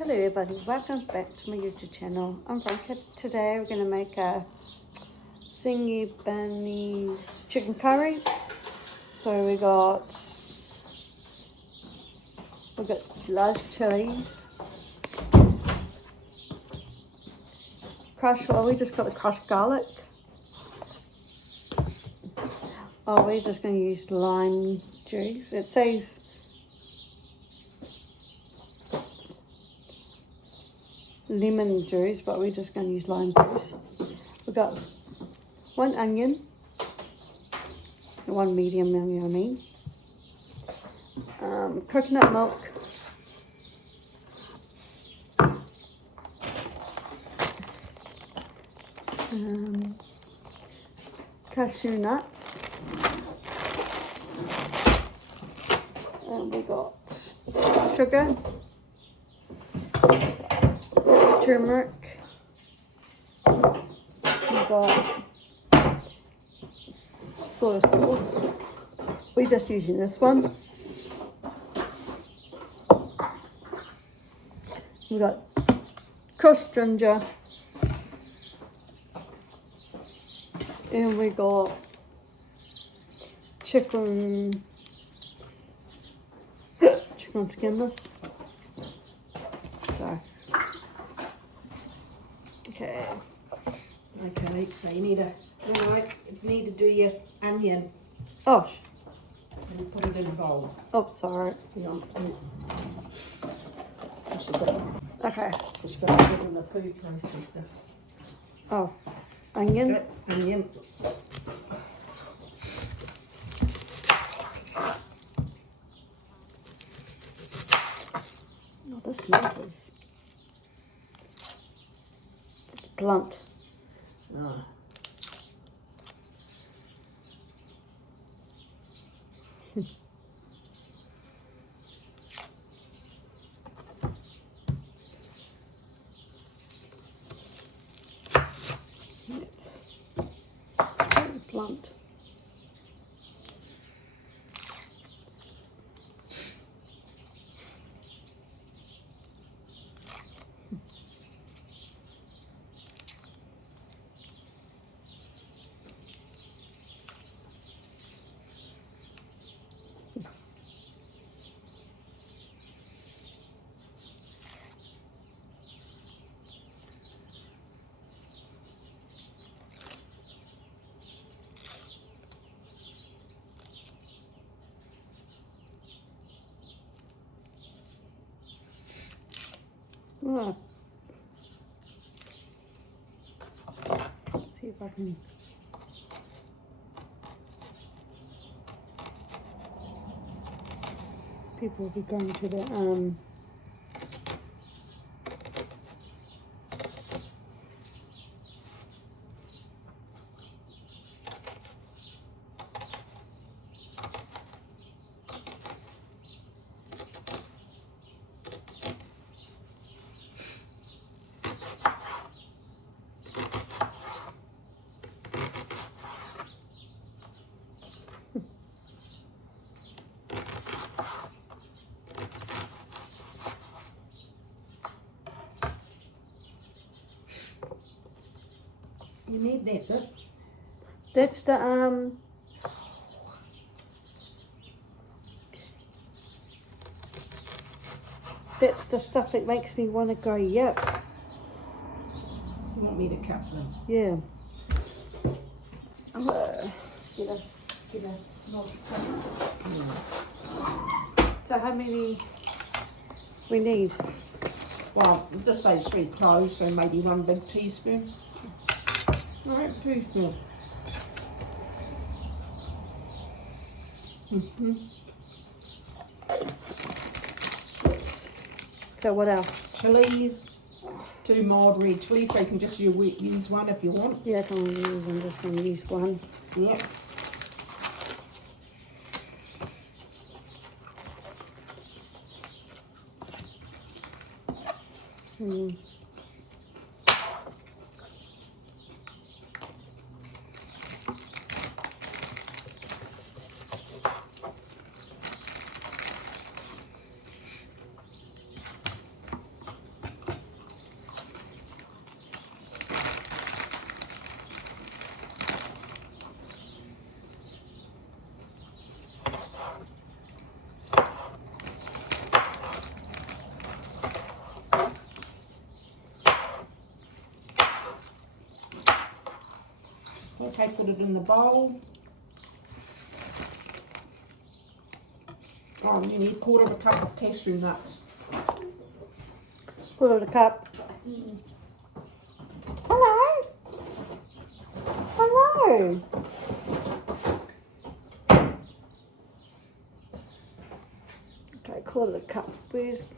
Hello everybody, welcome back to my YouTube channel. I'm Franca. Today we're going to make a Balinese chicken curry. So we got large chilies, we just got the crushed garlic. Oh, we're just going to use lime juice. It says lemon juice, but we're just going to use lime juice. We've got one onion, one medium onion, I mean. Coconut milk, cashew nuts, and we got sugar, turmeric, we got soy sauce. We're just using this one. We got crushed ginger, and we got chicken skinless. Sorry. Okay. Okay, so you need to do your onion Oh, and put it in a bowl. oh, sorry. Okay. You've got to put it in the food processor. Oh, onion. Okay, onion. Oh, this knife is, it's blunt. Oh. It's really blunt. Oh. See if I can. People will be going to the You need that bit. That's the that's the stuff that makes me want to go, yep. You want me to cut them? Yeah. Get a non-stick. So how many we need? Well, this says 3 cloves, so maybe 1 big teaspoon. Alright, teaspoon. So what else? Chilies, 2 mild red chilies, so you can just use one if you want. Yeah, that's all I'm use. I'm just going to use one. Yeah. Okay, put it in the bowl. Oh, you need 1/4 cup of cashew nuts. 1/4 cup. Hello. Hello. Okay, 1/4 cup, please.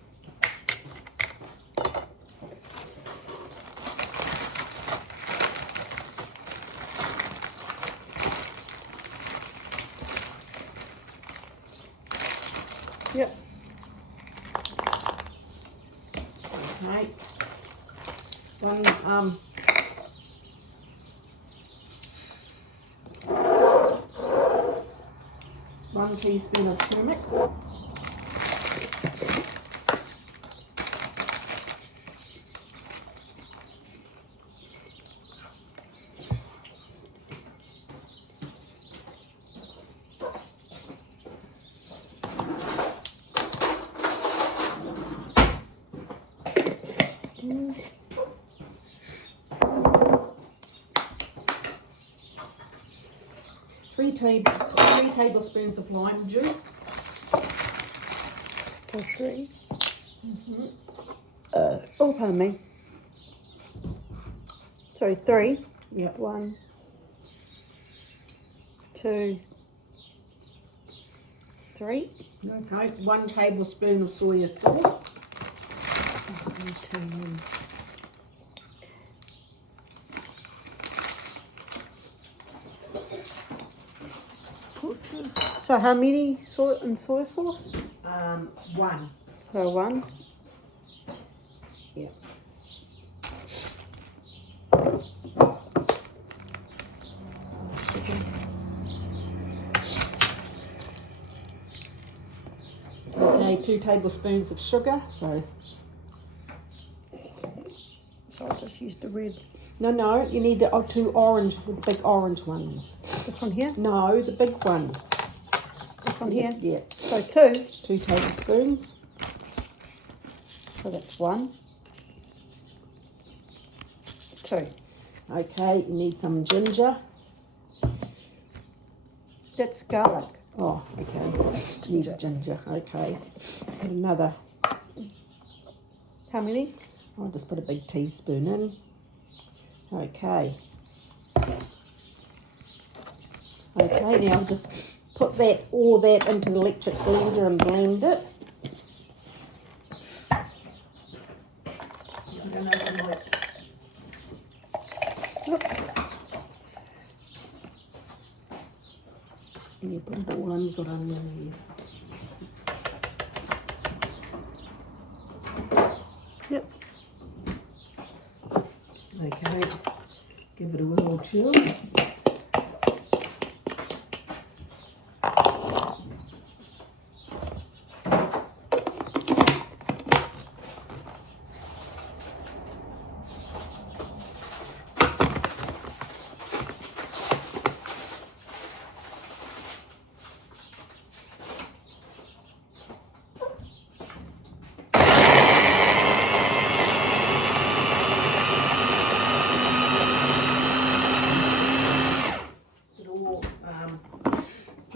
Yep. Okay. One teaspoon of turmeric. Three tablespoons of lime juice. So 3. Oh, pardon me. Sorry, 3. Yep. 1, 2, 3. Okay. 1 tablespoon of soya sauce. So how many soy sauce? 1. So 1. Yeah. Okay, 2 tablespoons of sugar. So I'll just use the red. no, you need the 2 orange, the big orange ones. This one here? No, the big one. This one here? Yeah. So 2. 2 tablespoons. So that's 1. 2. Okay, you need some ginger. That's garlic. Oh, okay. That's Need ginger. Okay. Put another. How many? I'll just put a big teaspoon in. Okay. Okay, now just put all that into the electric blender and blend it. I don't know if I might. And you put it all in, got on there. Yep. Okay, give it a little chill.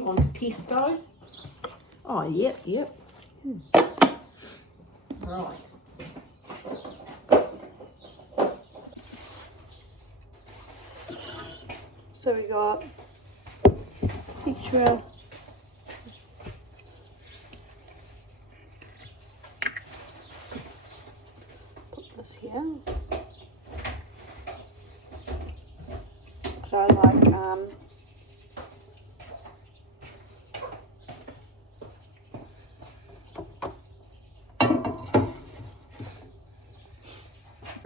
On to pesto. Oh, yep. Right. So we got extra put this here. So I like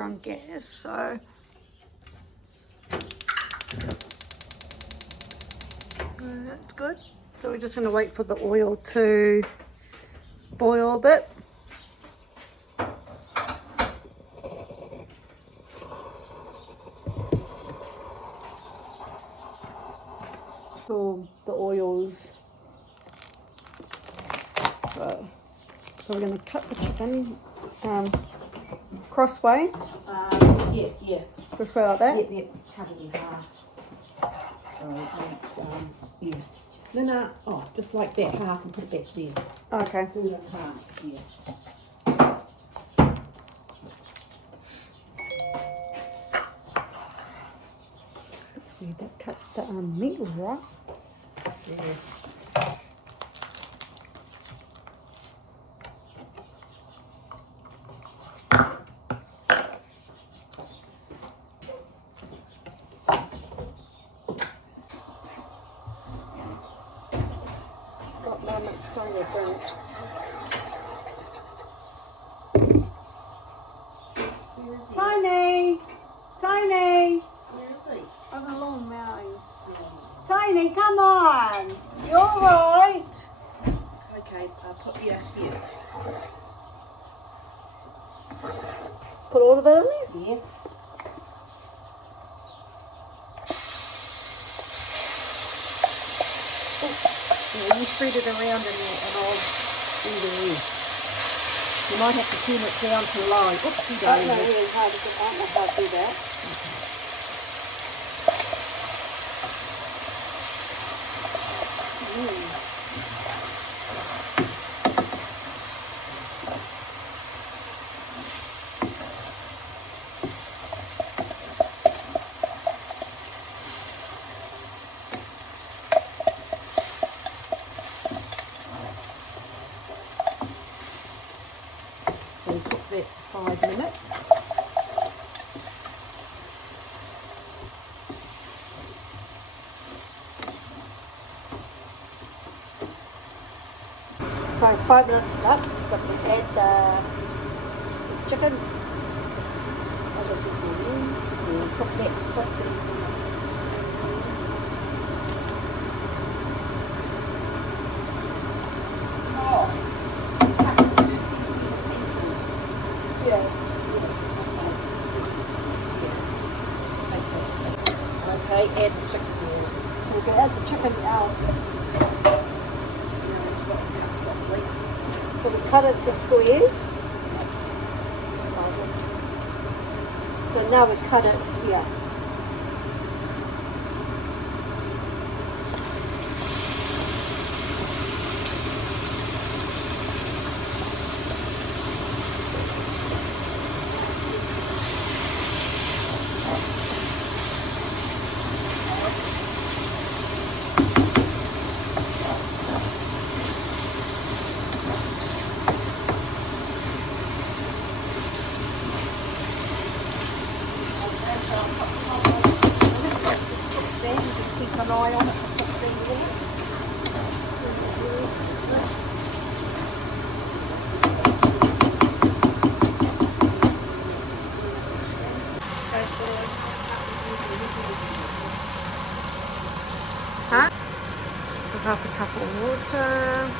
on gas, so that's good. So we're just going to wait for the oil to boil a bit. So the oil's so we're going to cut the chicken crossways. Yeah. Crossway like that. Yep. Cut it in half. So it's, yeah. No, oh, just like that half and put it back there. Okay. Just do it in halves, yeah. That's weird. That cuts the meat right. Yeah. Got Mum, it's starting to burn. Tiny! Tiny! Where is he? On the lawn mowing. Tiny, come on! You alright? Okay, I'll put you out here. Put all of it in there? Yes. Yeah, you spread it around and I'll do the rest. You might have to turn it down to low. Oops, you Oh, don't. no, it is hard because I don't know how to do that. So we cook that for 5 minutes. So 5 minutes is up. Got to add the chicken. I'll just use my hands. Yeah, cook that for 15 minutes. Oh, cut it 2 centimetre pieces. Yeah. Okay, add the chicken here. We can add the chicken out. So we cut it to squares. So now we cut it here. Then you just keep an eye on it for 15 minutes. Huh? Put half a cup of water.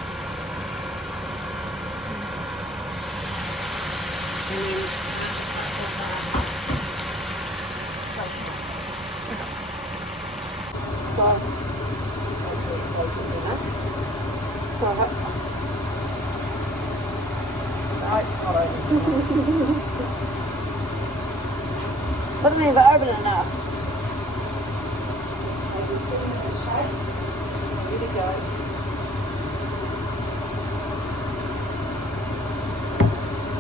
And then So, it's open enough. so No, it's not open enough. wasn't even open enough. Maybe put it in the shape. There we go.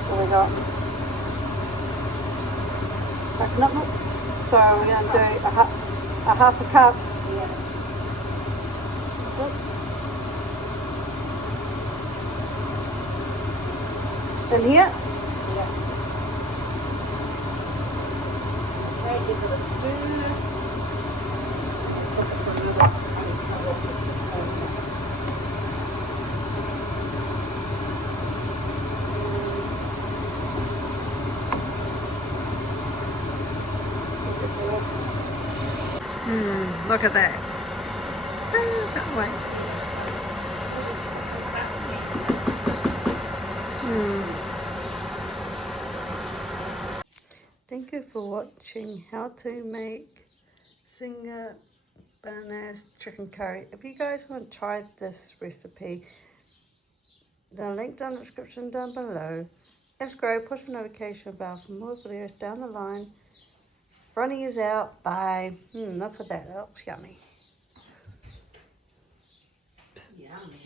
So we got coconut milk. So we're going to do a half a cup. Yeah. Oops. In here. Yeah. Okay, give it a stir. Cook it for a little while. Look at that. Wait. Thank you for watching how to make Singer Balinese chicken curry. If you guys want to try this recipe, the link down in the description down below. Subscribe, push the notification bell for more videos down the line. Running is out. Bye. Look at that. That looks yummy. Yum, yum.